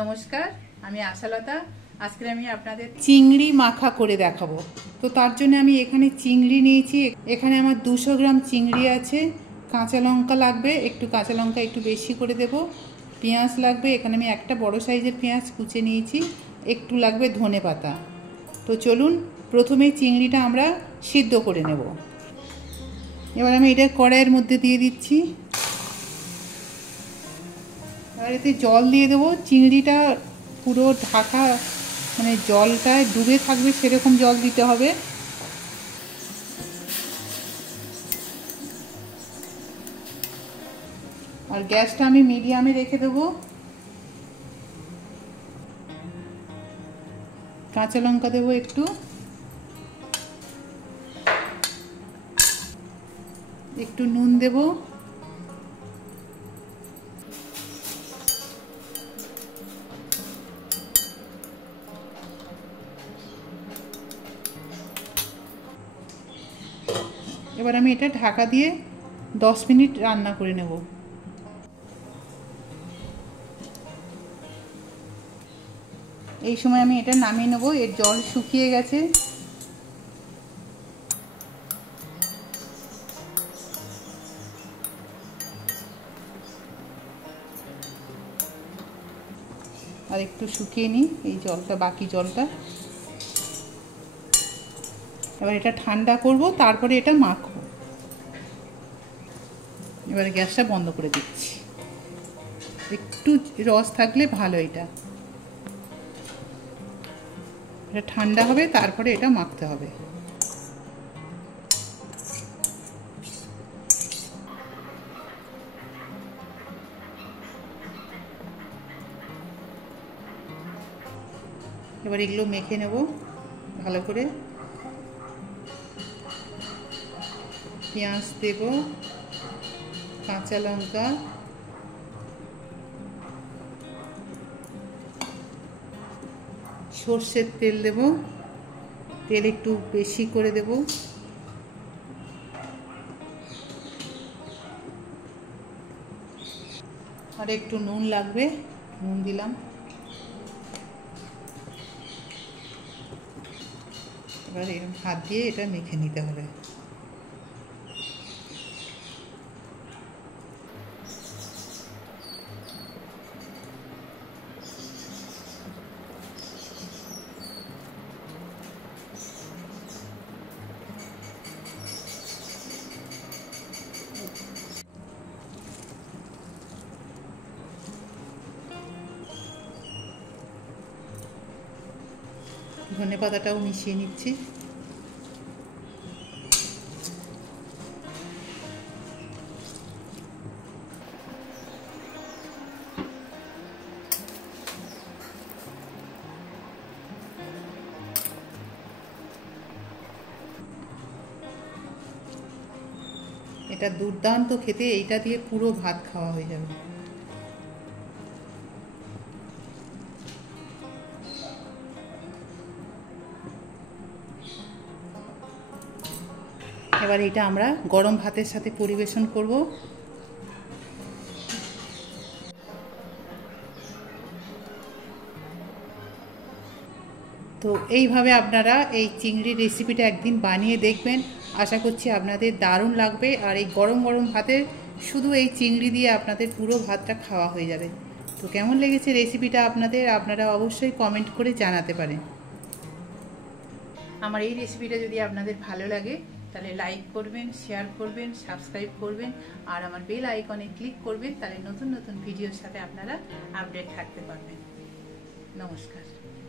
নমস্কার, আমি আশালতা। আজকে আমি আপনাদের চিংড়ি মাখা করে দেখাবো। তো তার জন্য আমি এখানে চিংড়ি নিয়েছি। এখানে আমার 200 গ্রাম চিংড়ি আছে। কাঁচা লঙ্কা লাগবে, একটু কাঁচা লঙ্কা একটু বেশি করে দেব। পেঁয়াজ লাগবে, এখানে আমি একটা বড় সাইজের পেঁয়াজ কুচে নিয়েছি। একটু লাগবে ধনে পাতা। তো চলুন প্রথমে চিংড়িটা আমরা সিদ্ধ করে নেব। এবার আমি এটা কড়াইয়ের মধ্যে দিয়ে দিচ্ছি। এবার এতে জল দিয়ে দেবো। চিংড়িটা পুরো ঢাকা, মানে জলটায় ডুবে থাকবে সেরকম জল দিতে হবে। আর গ্যাসটা আমি মিডিয়ামে রেখে দেবো। কাঁচা লঙ্কা দেবো একটু, একটু নুন দেবো, এবার আমি এটা ঢাকা দিয়ে 10 মিনিট রান্না করে নেব। এই সময় আমি এটা নামিয়ে নেব। এর জল শুকিয়ে গেছে। আর একটু শুকিয়ে নিই এই জলটা, বাকি জলটা। এবার এটা ঠান্ডা করব, তারপরে এটা মাখবো। এবারে গ্যাসটা বন্ধ করে দিচ্ছি। একটু রস থাকলে ভালো। এটা ঠান্ডা হবে, তারপরে এটা মাখতে হবে। এবার এগুলো মেখে নেব ভালো করে। পেঁয়াজ দেব, কাঁচা লঙ্কা, সর্ষের তেল দেব। তেল একটু বেশি করে দেব। আর একটু নুন লাগবে, নুন দিলাম। এবার এরকম হাত দিয়ে এটা মেখে নিতে হবে। ধনে পাতাটাও মিশিয়ে নিচ্ছি। এটা দুর্দান্ত খেতে। এইটা দিয়ে পুরো ভাত খাওয়া হয়ে যাবে। এবার এটা আমরা গরম ভাতের সাথে পরিবেশন করব। তো এইভাবে আপনারা এই চিংড়ির রেসিপিটা একদিন বানিয়ে দেখবেন। আশা করছি আপনাদের দারুণ লাগবে। আর এই গরম গরম ভাতে শুধু এই চিংড়ি দিয়ে আপনাদের পুরো ভাতটা খাওয়া হয়ে যাবে। তো কেমন লেগেছে রেসিপিটা আপনাদের, আপনারা অবশ্যই কমেন্ট করে জানাতে পারেন। আমার এই রেসিপিটা যদি আপনাদের ভালো লাগে তাহলে লাইক করবেন, শেয়ার করবেন, সাবস্ক্রাইব করবেন। আর আমার বেল আইকনে ক্লিক করবেন, তাহলে নতুন নতুন ভিডিওর সাথে আপনারা আপডেট থাকতে পারবেন। নমস্কার।